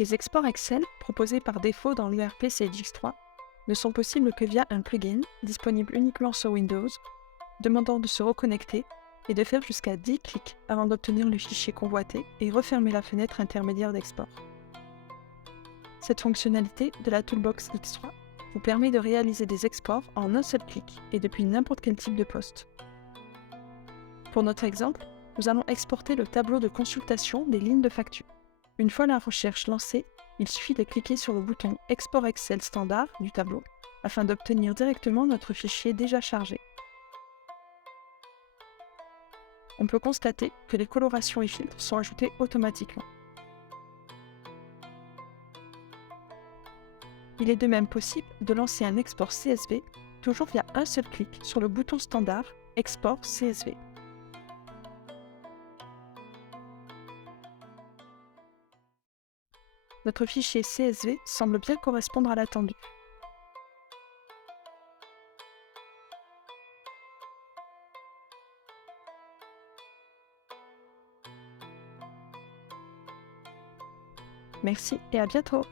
Les exports Excel proposés par défaut dans l'ERP CX3 ne sont possibles que via un plugin disponible uniquement sur Windows, demandant de se reconnecter et de faire jusqu'à 10 clics avant d'obtenir le fichier convoité et refermer la fenêtre intermédiaire d'export. Cette fonctionnalité de la Toolbox X3 vous permet de réaliser des exports en un seul clic et depuis n'importe quel type de poste. Pour notre exemple, nous allons exporter le tableau de consultation des lignes de facture. Une fois la recherche lancée, il suffit de cliquer sur le bouton Export Excel standard du tableau afin d'obtenir directement notre fichier déjà chargé. On peut constater que les colorations et filtres sont ajoutés automatiquement. Il est de même possible de lancer un export CSV toujours via un seul clic sur le bouton standard Export CSV. Notre fichier CSV semble bien correspondre à l'attendu. Merci et à bientôt!